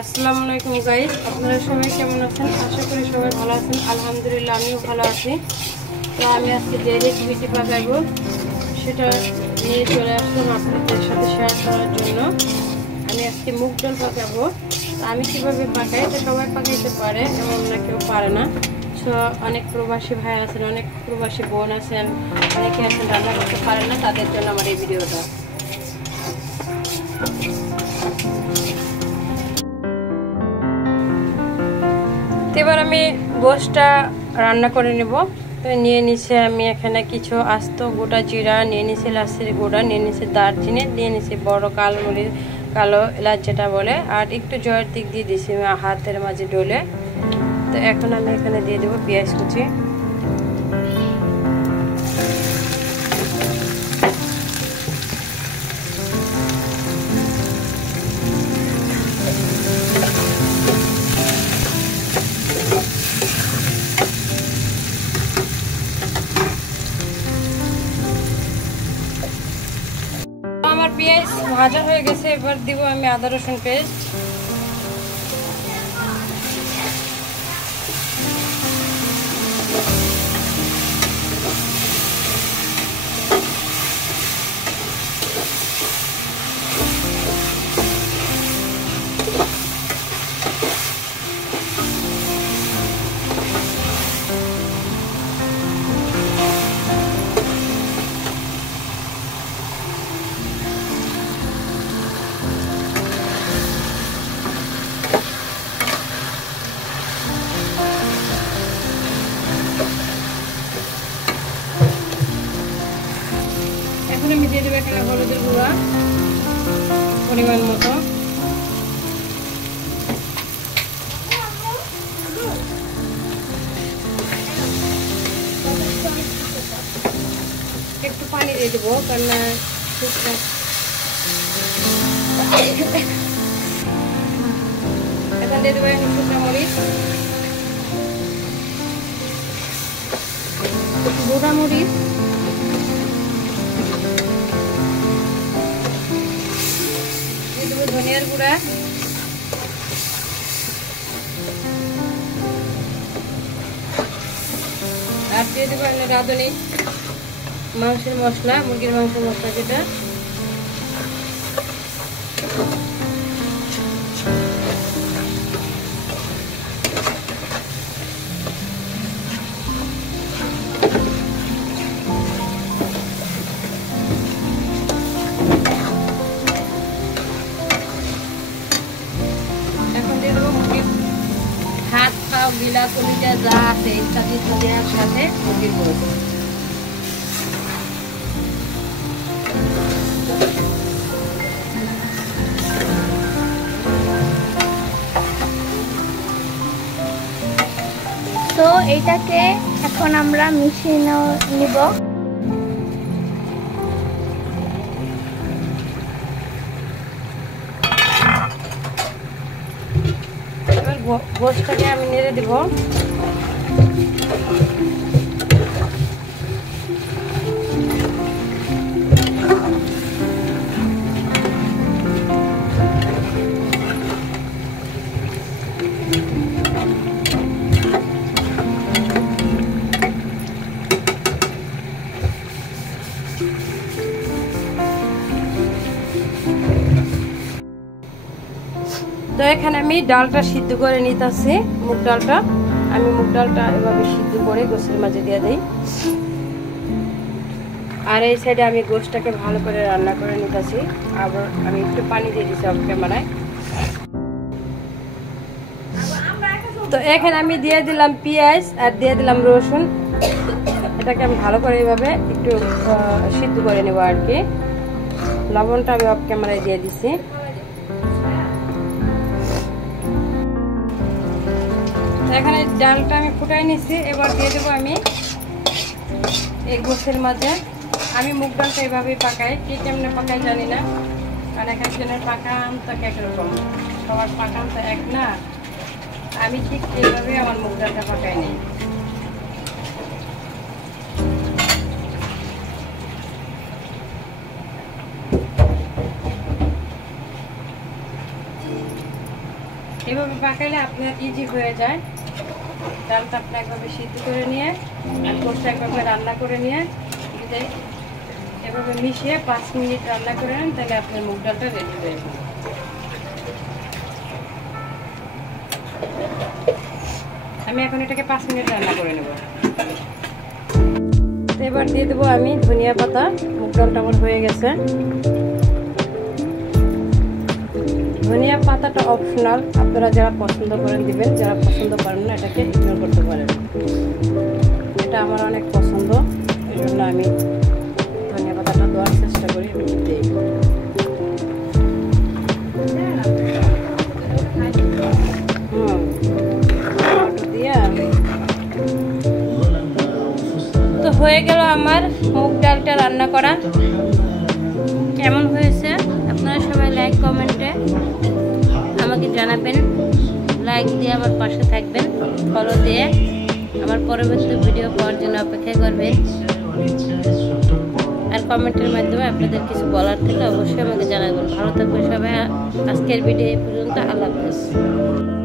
আসসালামু আলাইকুম গাইস, আপনারা সবাই কেমন আছেন? আশা করি সবাই ভালো আছেন। আলহামদুলিল্লাহ আমিও ভালো আছি। তো আমি আজকে যে রেসিপিটি বানাবো সেটা নিয়ে চলে আসলাম আপনাদের সাথে শেয়ার করার জন্য। আমি আজকে মুগ ডাল পাকাবো। আমি কিভাবে পাকাই, এটা সবাই পাকাইতে পারে, এমন না কেউ পারে না। অনেক প্রবাসী ভাই আছেন, অনেক প্রবাসী বোন আছেন, অনেকে আছেন রান্না করতে পারেন না, তাদের জন্য আমার এই ভিডিওটা। এবার আমি গোশটা রান্না করে নেব। তো নিয়ে নিছে আমি এখানে কিছু আস্ত গোটা জিরা নিয়ে নিছি, লাচ্ছির গোড়া নিয়ে নিছি, দারচিনি নিয়ে নিছি, বড় কালো এলাচ যেটা বলে, আর একটু জয়ের দিক দিয়ে দিছি হাতের মাঝে ডলে। তো এখন আমি এখানে দিয়ে দেবো পেঁয়াজ কুচি। আমার পেঁয়াজ ভাজা হয়ে গেছে, এবার দিব আমি আদা রসুন পেস্ট। এখন আমি দিয়ে দেবো এখানে হলুদের গুঁড়া পরিমাণ মতো, একটু পানি দিয়ে দেবো কারণ এখন দিয়ে দেবো শুকনো মরিচ, গোটা মরিচ, দিয়ে দেবো ধনিয়ার গুঁড়া, আর দিয়ে দেবো রাঁধুনি মাংসের মশলা, মুরগির মাংসের মশলা যেটা। এখন দিয়ে দেবো মুরগির হাত পা গিলা কলিজা যা আছে ইত্যাদি একসাথে মুরগির করে দেবো। তো এইটাকে এখন আমরা মিশিয়ে নিব। এবার গোশটাকে আমি নেড়ে দেব। তো এখানে আমি ডালটা সিদ্ধ করে নিতেছি, মুগ ডালটা। আমি মুগ ডালটা এভাবে সিদ্ধ করে গোশের মাঝে দিয়ে দিই, আর এই সাইডে আমি গোশটাকে ভালো করে রান্না করে নিতেছি। আবার আমি একটু পানি দিয়ে দিচ্ছি অফ ক্যামেরায়। তো এখানে আমি দিয়ে দিলাম পেঁয়াজ আর দিয়ে দিলাম রসুন। এটাকে আমি ভালো করে এইভাবে একটু সিদ্ধ করে নেব আর কি। লবণটা আমি অফ ক্যামেরায় দিয়ে দিচ্ছি। এখানে ডালটা আমি ফুটাই নিচ্ছি, এবার দিয়ে দেবো আমি এই গোশের মাঝে। আমি মুগ ডালটা এইভাবেই পাকাই, কে কেমনে পাকাই জানি না, কারণ এক একজনের পাকান তো একরকম, সবার পাকান তো এক না। আমি ঠিক এইভাবেই আমার মুগ ডালটা পাকাই নিই। এভাবে পাকাইলে আপনার ইজি হয়ে যায়। ডালটা আপনি একভাবে সিদ্ধ করে নিয়ে আর গোশটা একভাবে রান্না করে নিয়ে যদি এভাবে মিশিয়ে 5 মিনিট রান্না করে নেন তাহলে আপনার মুগ ডালটা রেডি হয়ে যাবে। আমি এখন এটাকে 5 মিনিট রান্না করে নেব। এবার দিয়ে দেবো আমি ধনিয়া পাতা। মুগ ডালটা আমার হয়ে গেছে। ধনিয়া পাতাটা অপশনাল, আপনারা যারা পছন্দ করেন দিবেন, যারা পছন্দ করেন না এটাকে ইগনোর করতে পারেন। এটা আমার অনেক পছন্দ, এই জন্য আমি ধনিয়া পাতাটা দেওয়ার চেষ্টা করি। দিই তো হয়ে গেল আমার মুগ ডালটা রান্না করা। কেমন হয়েছে আপনারা সবাই লাইক কমেন্টে আমাকে জানাবেন। লাইক দিয়ে আমার পাশে থাকবেন, ফলো দিয়ে আমার পরবর্তী ভিডিও পাওয়ার জন্য অপেক্ষা করবেন। আর কমেন্টের মাধ্যমে আপনাদের কিছু বলার থাকলে অবশ্যই আমাকে জানাবেন। ভালো থাকবেন সবাই। আজকের ভিডিও এই পর্যন্ত। আল্লাহ হাফেজ।